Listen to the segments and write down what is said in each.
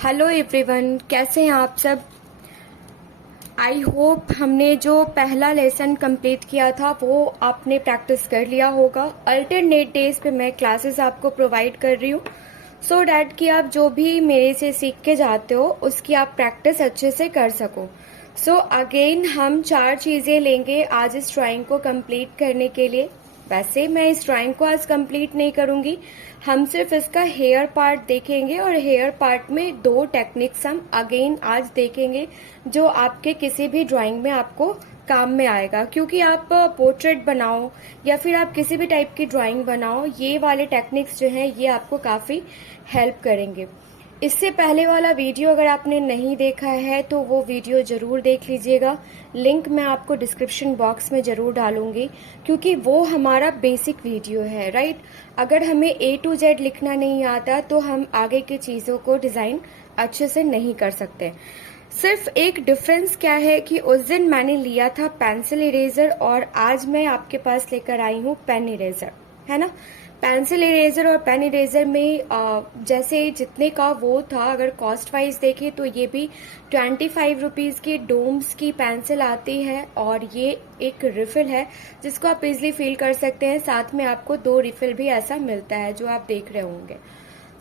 Hello everyone, कैसे हैं आप सब। आई होप हमने जो पहला लेसन कंप्लीट किया था वो आपने प्रैक्टिस कर लिया होगा। अल्टरनेट डेज पे मैं क्लासेस आपको प्रोवाइड कर रही हूँ सो डैट कि आप जो भी मेरे से सीख के जाते हो उसकी आप प्रैक्टिस अच्छे से कर सको। सो अगेन हम 4 चीज़ें लेंगे आज इस ड्राइंग को कंप्लीट करने के लिए। वैसे मैं इस ड्राइंग को आज कंप्लीट नहीं करूंगी, हम सिर्फ इसका हेयर पार्ट देखेंगे और हेयर पार्ट में 2 टेक्निक्स हम अगेन आज देखेंगे जो आपके किसी भी ड्राइंग में आपको काम में आएगा। क्योंकि आप पोर्ट्रेट बनाओ या फिर आप किसी भी टाइप की ड्राइंग बनाओ, ये वाले टेक्निक्स जो हैं ये आपको काफ़ी हेल्प करेंगे। इससे पहले वाला वीडियो अगर आपने नहीं देखा है तो वो वीडियो ज़रूर देख लीजिएगा। लिंक मैं आपको डिस्क्रिप्शन बॉक्स में ज़रूर डालूंगी क्योंकि वो हमारा बेसिक वीडियो है, राइट। अगर हमें A to Z लिखना नहीं आता तो हम आगे की चीज़ों को डिज़ाइन अच्छे से नहीं कर सकते। सिर्फ एक डिफरेंस क्या है कि उस दिन मैंने लिया था पेंसिल इरेजर और आज मैं आपके पास लेकर आई हूँ पेन इरेजर, है ना। पेंसिल इरेजर और पेन इरेजर में जैसे जितने का वो था, अगर कॉस्ट वाइज देखें तो ये भी 25 रुपीज़ की डोम्स की पेंसिल आती है और ये एक रिफिल है जिसको आप इजीली फील कर सकते हैं। साथ में आपको 2 रिफिल भी ऐसा मिलता है जो आप देख रहे होंगे।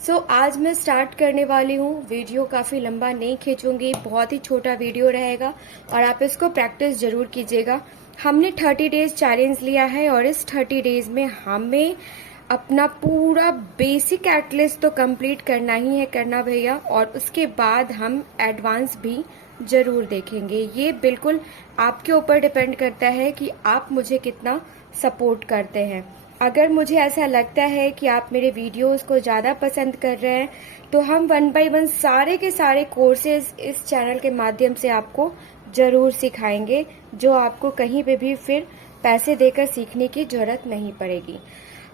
सो आज मैं स्टार्ट करने वाली हूँ। वीडियो काफ़ी लंबा नहीं खींचूंगी, बहुत ही छोटा वीडियो रहेगा और आप इसको प्रैक्टिस जरूर कीजिएगा। हमने 30 डेज चैलेंज लिया है और इस 30 डेज में हमें अपना पूरा बेसिक एटलीस्ट तो कंप्लीट करना ही है करना भैया, और उसके बाद हम एडवांस भी जरूर देखेंगे। ये बिल्कुल आपके ऊपर डिपेंड करता है कि आप मुझे कितना सपोर्ट करते हैं। अगर मुझे ऐसा लगता है कि आप मेरे वीडियोस को ज़्यादा पसंद कर रहे हैं तो हम 1 by 1 सारे के सारे कोर्सेज इस चैनल के माध्यम से आपको ज़रूर सिखाएंगे, जो आपको कहीं पे भी फिर पैसे देकर सीखने की ज़रूरत नहीं पड़ेगी।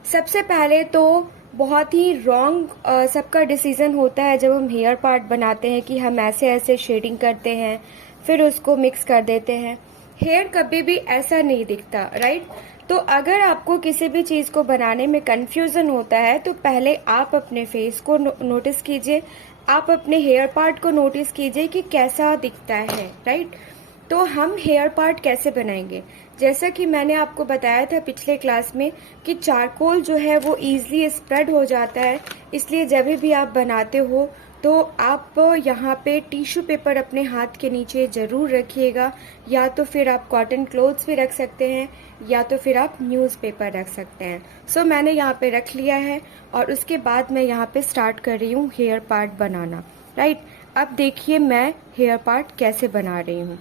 सबसे पहले तो बहुत ही रॉन्ग सबका डिसीजन होता है जब हम हेयर पार्ट बनाते हैं कि हम ऐसे ऐसे शेडिंग करते हैं फिर उसको मिक्स कर देते हैं। हेयर कभी भी ऐसा नहीं दिखता, राइट। तो अगर आपको किसी भी चीज़ को बनाने में कंफ्यूजन होता है तो पहले आप अपने फेस को नोटिस कीजिए, आप अपने हेयर पार्ट को नोटिस कीजिए कि कैसा दिखता है, राइट। तो हम हेयर पार्ट कैसे बनाएंगे, जैसा कि मैंने आपको बताया था पिछले क्लास में कि चारकोल जो है वो इजीली स्प्रेड हो जाता है, इसलिए जब भी आप बनाते हो तो आप यहाँ पे टिश्यू पेपर अपने हाथ के नीचे ज़रूर रखिएगा, या तो फिर आप कॉटन क्लोथ्स भी रख सकते हैं या तो फिर आप न्यूज़पेपर रख सकते हैं। सो मैंने यहाँ पे रख लिया है और उसके बाद मैं यहाँ पे स्टार्ट कर रही हूँ हेयर पार्ट बनाना, राइट। अब देखिए मैं हेयर पार्ट कैसे बना रही हूँ।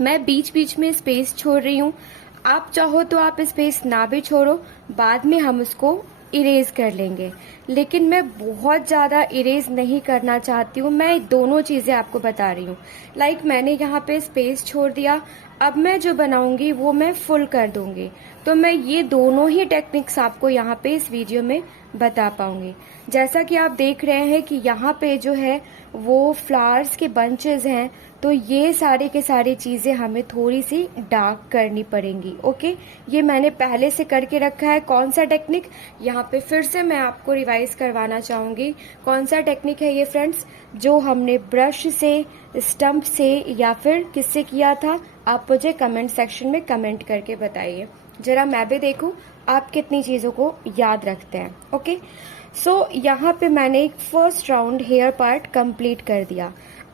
मैं बीच बीच में स्पेस छोड़ रही हूँ, आप चाहो तो आप स्पेस ना भी छोड़ो, बाद में हम उसको इरेज कर लेंगे, लेकिन मैं बहुत ज़्यादा इरेज नहीं करना चाहती हूँ। मैं दोनों चीज़ें आपको बता रही हूँ। लाइक मैंने यहाँ पे स्पेस छोड़ दिया, अब मैं जो बनाऊंगी वो मैं फुल कर दूंगी। तो मैं ये दोनों ही टेक्निक्स आपको यहाँ पे इस वीडियो में बता पाऊंगी। जैसा कि आप देख रहे हैं कि यहाँ पे जो है वो फ्लावर्स के बंचेस हैं, तो ये सारी के सारी चीज़ें हमें थोड़ी सी डार्क करनी पड़ेंगी। ओके, ये मैंने पहले से करके रखा है। कौन सा टेक्निक, यहाँ पे फिर से मैं आपको रिवाइज करवाना चाहूँगी। कौन सा टेक्निक है ये फ्रेंड्स, जो हमने ब्रश से, स्टम्प से या फिर किससे किया था, आप मुझे कमेंट सेक्शन में कमेंट करके बताइए, जरा मैं भी देखूँ आप कितनी चीज़ों को याद रखते हैं। ओके, सो यहाँ पे मैंने एक first round hair part complete कर दिया।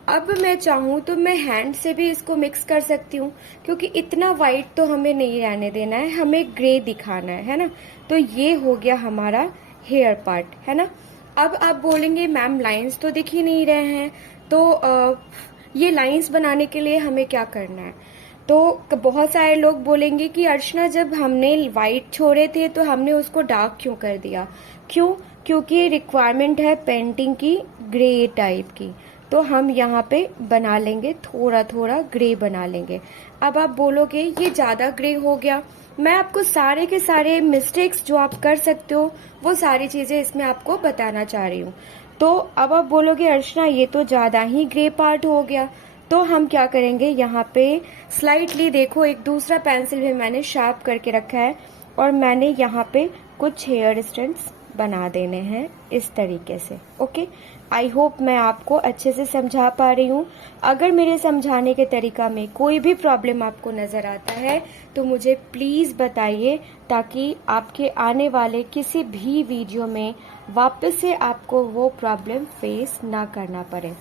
अब मैं चाहूँ तो मैं हैंड से भी इसको मिक्स कर सकती हूँ, क्योंकि इतना वाइट तो हमें नहीं रहने देना है, हमें ग्रे दिखाना है ना। तो ये हो गया हमारा हेयर पार्ट, है ना। अब आप बोलेंगे मैम लाइंस तो दिख ही नहीं रहे हैं, तो ये लाइंस बनाने के लिए हमें क्या करना है। तो बहुत सारे लोग बोलेंगे कि अर्चना जब हमने वाइट छोड़े थे तो हमने उसको डार्क क्यों कर दिया। क्यों, क्योंकि रिक्वायरमेंट है पेंटिंग की ग्रे टाइप की, तो हम यहाँ पे बना लेंगे थोड़ा थोड़ा ग्रे बना लेंगे। अब आप बोलोगे ये ज़्यादा ग्रे हो गया, मैं आपको सारे के सारे मिस्टेक्स जो आप कर सकते हो वो सारी चीज़ें इसमें आपको बताना चाह रही हूँ। तो अब आप बोलोगे अर्चना ये तो ज़्यादा ही ग्रे पार्ट हो गया, तो हम क्या करेंगे, यहाँ पे स्लाइटली देखो एक दूसरा पेंसिल भी मैंने शार्प करके रखा है और मैंने यहाँ पे कुछ हेयर स्टैंड्स बना देने हैं इस तरीके से। ओके, आई होप मैं आपको अच्छे से समझा पा रही हूँ। अगर मेरे समझाने के तरीका में कोई भी प्रॉब्लम आपको नज़र आता है तो मुझे प्लीज़ बताइए, ताकि आपके आने वाले किसी भी वीडियो में वापस से आपको वो प्रॉब्लम फेस ना करना पड़े।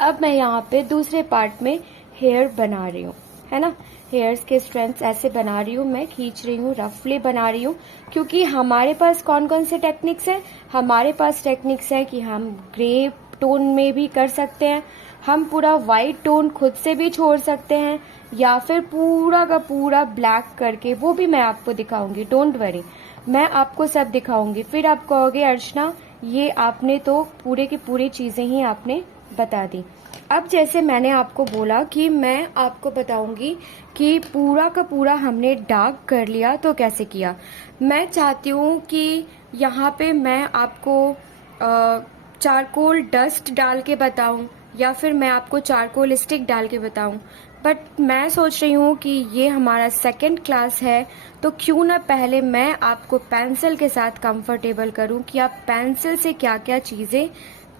अब मैं यहाँ पे दूसरे पार्ट में हेयर बना रही हूँ, है ना। हेयर्स के स्ट्रेंथ्स ऐसे बना रही हूँ, मैं खींच रही हूँ, रफली बना रही हूँ, क्योंकि हमारे पास कौन कौन से टेक्निक्स हैं। हमारे पास टेक्निक्स हैं कि हम ग्रे टोन में भी कर सकते हैं, हम पूरा वाइट टोन खुद से भी छोड़ सकते हैं, या फिर पूरा का पूरा ब्लैक करके, वो भी मैं आपको दिखाऊंगी। डोंट वरी, मैं आपको सब दिखाऊंगी। फिर आप कहोगे अर्चना ये आपने तो पूरे की पूरी चीज़ें ही आपने बता दी। अब जैसे मैंने आपको बोला कि मैं आपको बताऊंगी कि पूरा का पूरा हमने डार्क कर लिया तो कैसे किया। मैं चाहती हूँ कि यहाँ पे मैं आपको चारकोल डस्ट डाल के बताऊं, या फिर मैं आपको चारकोल स्टिक डाल के बताऊं। बट मैं सोच रही हूँ कि ये हमारा सेकंड क्लास है, तो क्यों ना पहले मैं आपको पेंसिल के साथ कंफर्टेबल करूँ कि आप पेंसिल से क्या क्या चीज़ें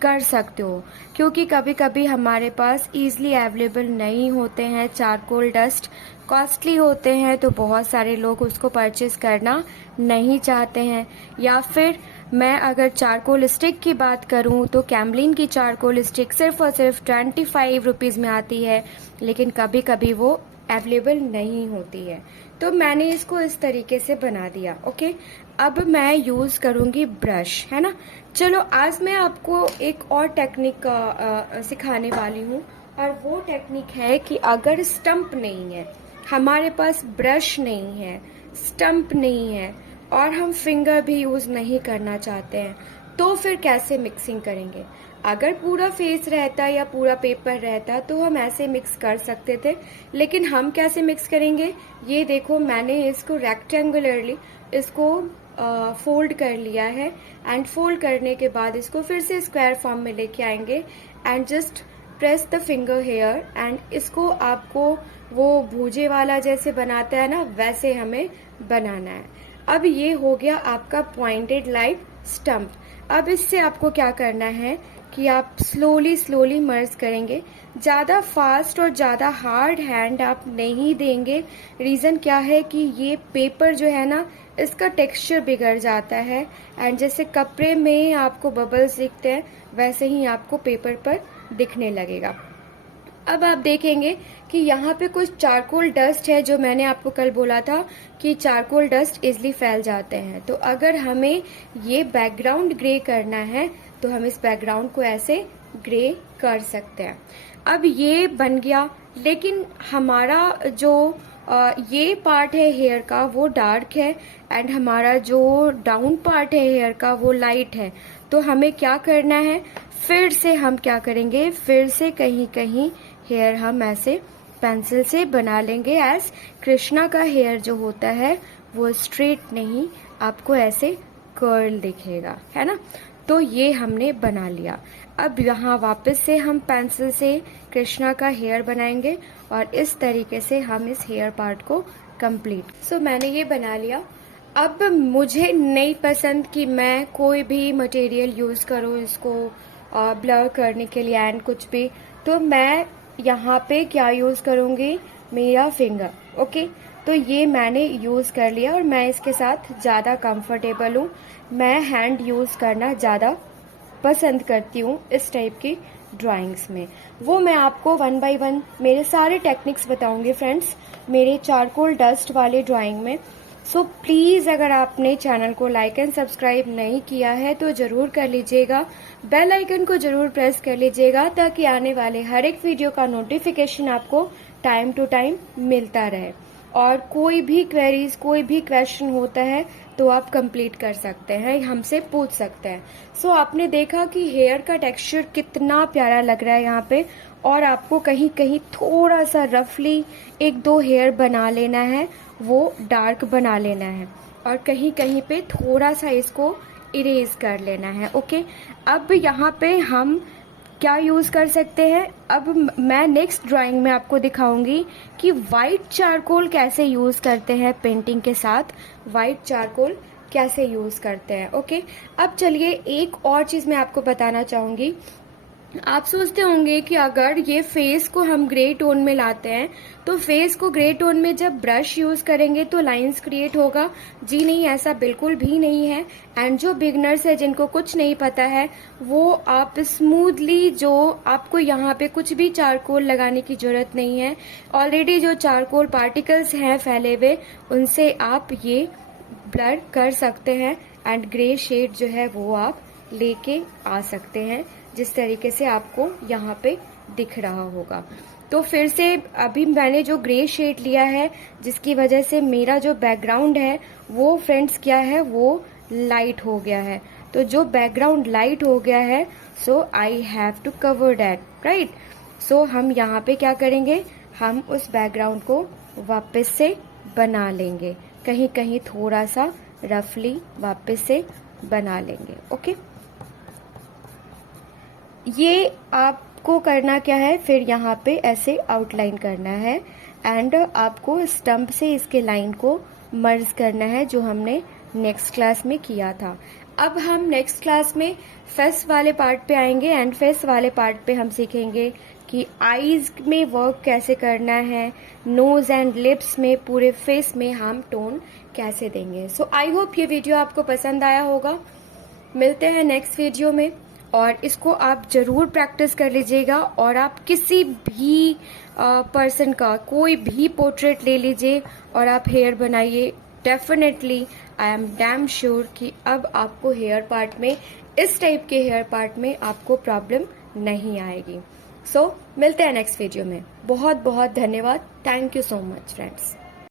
कर सकते हो, क्योंकि कभी कभी हमारे पास ईजिली अवेलेबल नहीं होते हैं। चारकोल डस्ट कॉस्टली होते हैं, तो बहुत सारे लोग उसको परचेज करना नहीं चाहते हैं। या फिर मैं अगर चारकोल स्टिक की बात करूं तो कैमलिन की चारकोल स्टिक सिर्फ और सिर्फ 25 रुपीज़ में आती है, लेकिन कभी कभी वो अवेलेबल नहीं होती है। तो मैंने इसको इस तरीके से बना दिया। ओके, अब मैं यूज़ करूँगी ब्रश, है ना। चलो आज मैं आपको एक और टेक्निक सिखाने वाली हूँ, और वो टेक्निक है कि अगर स्टंप नहीं है, हमारे पास ब्रश नहीं है, स्टंप नहीं है, और हम फिंगर भी यूज़ नहीं करना चाहते हैं, तो फिर कैसे मिक्सिंग करेंगे। अगर पूरा फेस रहता या पूरा पेपर रहता तो हम ऐसे मिक्स कर सकते थे, लेकिन हम कैसे मिक्स करेंगे। ये देखो, मैंने इसको रेक्टेंगुलरली इसको फोल्ड कर लिया है, एंड फोल्ड करने के बाद इसको फिर से स्क्वायर फॉर्म में लेके आएंगे, and just press the finger here, and इसको आपको वो भूजे वाला जैसे बनाता है ना, वैसे हमें बनाना है। अब ये हो गया आपका पॉइंटेड लाइट स्टंप। अब इससे आपको क्या करना है कि आप स्लोली स्लोली मर्ज करेंगे, ज़्यादा फास्ट और ज़्यादा हार्ड हैंड आप नहीं देंगे। रीज़न क्या है कि ये पेपर जो है ना, इसका टेक्सचर बिगड़ जाता है, एंड जैसे कपड़े में आपको बबल्स दिखते हैं, वैसे ही आपको पेपर पर दिखने लगेगा। अब आप देखेंगे कि यहाँ पे कुछ चारकोल डस्ट है, जो मैंने आपको कल बोला था कि चारकोल डस्ट इजली फैल जाते हैं। तो अगर हमें ये बैकग्राउंड ग्रे करना है तो हम इस बैकग्राउंड को ऐसे ग्रे कर सकते हैं। अब ये बन गया, लेकिन हमारा जो ये पार्ट है हेयर का वो डार्क है, एंड हमारा जो डाउन पार्ट है हेयर का वो लाइट है। तो हमें क्या करना है, फिर से हम क्या करेंगे, फिर से कहीं कहीं हेयर हम ऐसे पेंसिल से बना लेंगे। एज कृष्णा का हेयर जो होता है वो स्ट्रेट नहीं, आपको ऐसे कर्ल दिखेगा, है ना। तो ये हमने बना लिया। अब यहाँ वापस से हम पेंसिल से कृष्णा का हेयर बनाएंगे, और इस तरीके से हम इस हेयर पार्ट को कंप्लीट। सो मैंने ये बना लिया। अब मुझे नहीं पसंद कि मैं कोई भी मटेरियल यूज़ करूँ इसको ब्लर करने के लिए एंड कुछ भी, तो मैं यहाँ पे क्या यूज़ करूँगी, मेरा फिंगर। ओके, तो ये मैंने यूज़ कर लिया, और मैं इसके साथ ज़्यादा कंफर्टेबल हूँ। मैं हैंड यूज़ करना ज़्यादा पसंद करती हूँ इस टाइप की ड्राइंग्स में। वो मैं आपको 1 बाय 1 मेरे सारे टेक्निक्स बताऊंगी फ्रेंड्स, मेरे चारकोल डस्ट वाले ड्राइंग में। सो प्लीज़ अगर आपने चैनल को लाइक एंड सब्सक्राइब नहीं किया है तो ज़रूर कर लीजिएगा, बेल आइकन को ज़रूर प्रेस कर लीजिएगा, ताकि आने वाले हर एक वीडियो का नोटिफिकेशन आपको टाइम टू टाइम मिलता रहे। और कोई भी क्वेरीज, कोई भी क्वेश्चन होता है तो आप कंप्लीट कर सकते हैं, हमसे पूछ सकते हैं। सो आपने देखा कि हेयर का टेक्सचर कितना प्यारा लग रहा है यहाँ पे, और आपको कहीं कहीं थोड़ा सा रफली 1-2 हेयर बना लेना है, वो डार्क बना लेना है, और कहीं कहीं पे थोड़ा सा इसको इरेज कर लेना है। ओके, अब यहाँ पे हम क्या यूज़ कर सकते हैं। अब मैं नेक्स्ट ड्राइंग में आपको दिखाऊंगी कि वाइट चारकोल कैसे यूज़ करते हैं पेंटिंग के साथ। वाइट चारकोल कैसे यूज़ करते हैं। ओके, अब चलिए एक और चीज़ मैं आपको बताना चाहूँगी। आप सोचते होंगे कि अगर ये फेस को हम ग्रे टोन में लाते हैं तो फेस को ग्रे टोन में जब ब्रश यूज़ करेंगे तो लाइंस क्रिएट होगा। जी नहीं, ऐसा बिल्कुल भी नहीं है। एंड जो बिगनर्स है, जिनको कुछ नहीं पता है, वो आप स्मूथली, जो आपको यहाँ पे कुछ भी चारकोल लगाने की ज़रूरत नहीं है, ऑलरेडी जो चारकोल पार्टिकल्स हैं फैले हुए, उनसे आप ये ब्लर कर सकते हैं एंड ग्रे शेड जो है वो आप लेके आ सकते हैं, जिस तरीके से आपको यहाँ पे दिख रहा होगा। तो फिर से अभी मैंने जो ग्रे शेड लिया है, जिसकी वजह से मेरा जो बैकग्राउंड है वो फ्रेंड्स क्या है, वो लाइट हो गया है। तो जो बैकग्राउंड लाइट हो गया है, so I have to cover that, right. So हम यहाँ पे क्या करेंगे, हम उस बैकग्राउंड को वापस से बना लेंगे, कहीं कहीं थोड़ा सा रफली वापस से बना लेंगे। ओके, ये आपको करना क्या है, फिर यहाँ पे ऐसे आउटलाइन करना है एंड आपको स्टम्प से इसके लाइन को मर्ज करना है, जो हमने नेक्स्ट क्लास में किया था। अब हम नेक्स्ट क्लास में फेस वाले पार्ट पे आएंगे एंड फेस वाले पार्ट पे हम सीखेंगे कि आईज में वर्क कैसे करना है, नोज एंड लिप्स में, पूरे फेस में हम टोन कैसे देंगे। सो आई होप ये वीडियो आपको पसंद आया होगा। मिलते हैं नेक्स्ट वीडियो में, और इसको आप ज़रूर प्रैक्टिस कर लीजिएगा। और आप किसी भी पर्सन का कोई भी पोर्ट्रेट ले लीजिए और आप हेयर बनाइए। Definitely I am damn sure कि अब आपको हेयर पार्ट में, इस टाइप के हेयर पार्ट में आपको प्रॉब्लम नहीं आएगी। सो मिलते हैं नेक्स्ट वीडियो में। बहुत बहुत धन्यवाद। Thank you so much friends.